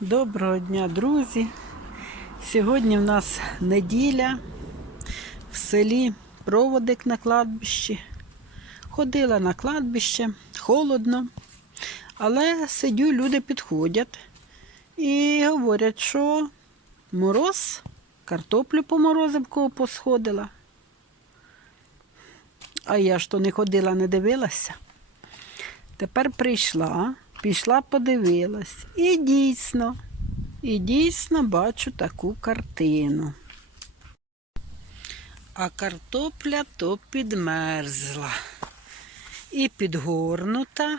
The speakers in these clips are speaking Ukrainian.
Доброго дня, друзі. Сьогодні в нас неділя в селі проводик на кладбищі. Ходила на кладбище, холодно, але сидю, люди підходять і говорять, що мороз, картоплю по морозам кого посходила. А я ж то не ходила, не дивилася. Тепер прийшла, пішла, подивилась. І дійсно, і дійсно бачу таку картину. А картопля то підмерзла. І підгорнута,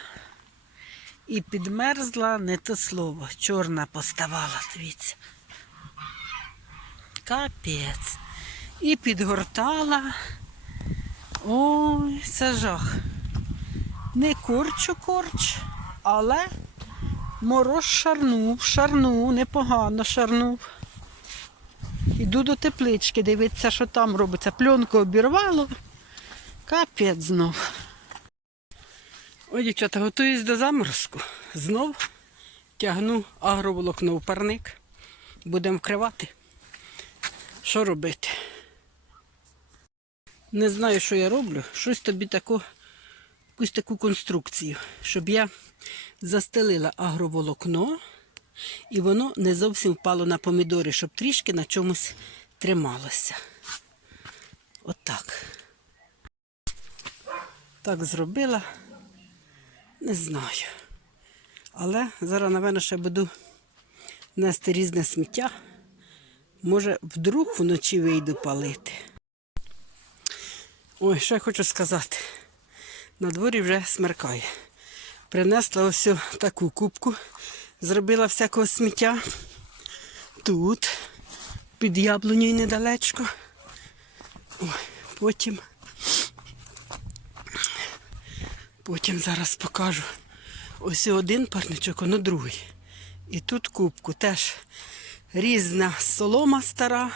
і підмерзла не то слово. Чорна поставала, дивіться. Капець. І підгортала. Ой, це жах. Не корчу корч, але мороз шарнув, шарнув, непогано шарнув. Іду до теплички, дивитися, що там робиться. Пленку обірвало. Капець знов. Ой, дівчата, готуюсь до заморозку. Знов тягну агроволокно в парник. Будемо вкривати. Що робити? Не знаю, що я роблю. Щось тобі таку, якусь таку конструкцію, щоб я застелила агроволокно і воно не зовсім впало на помідори, щоб трішки на чомусь трималося. Отак. Так зробила. Не знаю. Але зараз, напевно, ще буду нести різне сміття. Може, вдруг вночі вийду палити. Ой, що я хочу сказати. На дворі вже смеркає. Принесла ось таку кубку, зробила всякого сміття. Тут, під яблунею недалечко. Ой, потім. Потім зараз покажу. Ось один парничок, воно другий. І тут кубку теж різна солома стара,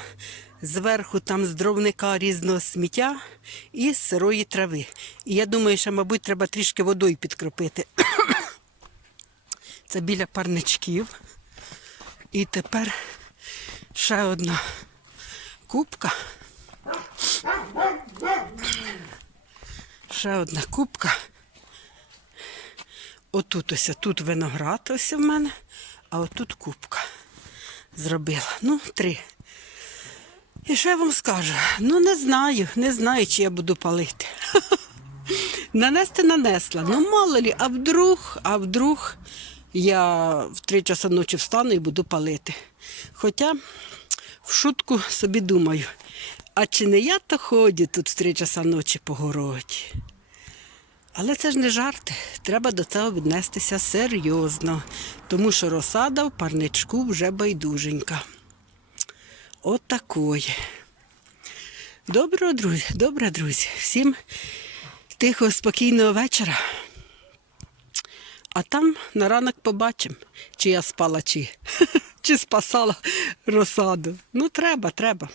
зверху там з дровника різного сміття і сирої трави. І я думаю, що, мабуть, треба трішки водою підкропити. Це біля парничків. І тепер ще одна кубка. Ще одна кубка. Отут ось, тут виноград ось в мене, а отут кубка зробила. Ну, три. І що я вам скажу? Ну, не знаю, не знаю, чи я буду палити. Нанести нанесла. Ну, мало лі, а вдруг, а вдруг я в три часа ночі встану і буду палити. Хоча в шутку собі думаю, а чи не я то ходю тут в три часа ночі по городі? Але це ж не жарти. Треба до цього віднестися серйозно, тому що розсада в парничку вже байдуженька. От такої. Доброго, друзі, добре, друзі. Всім тихого, спокійного вечора. А там на ранок побачимо, чи я спала, чи, чи спасала розсаду. Ну, треба, треба.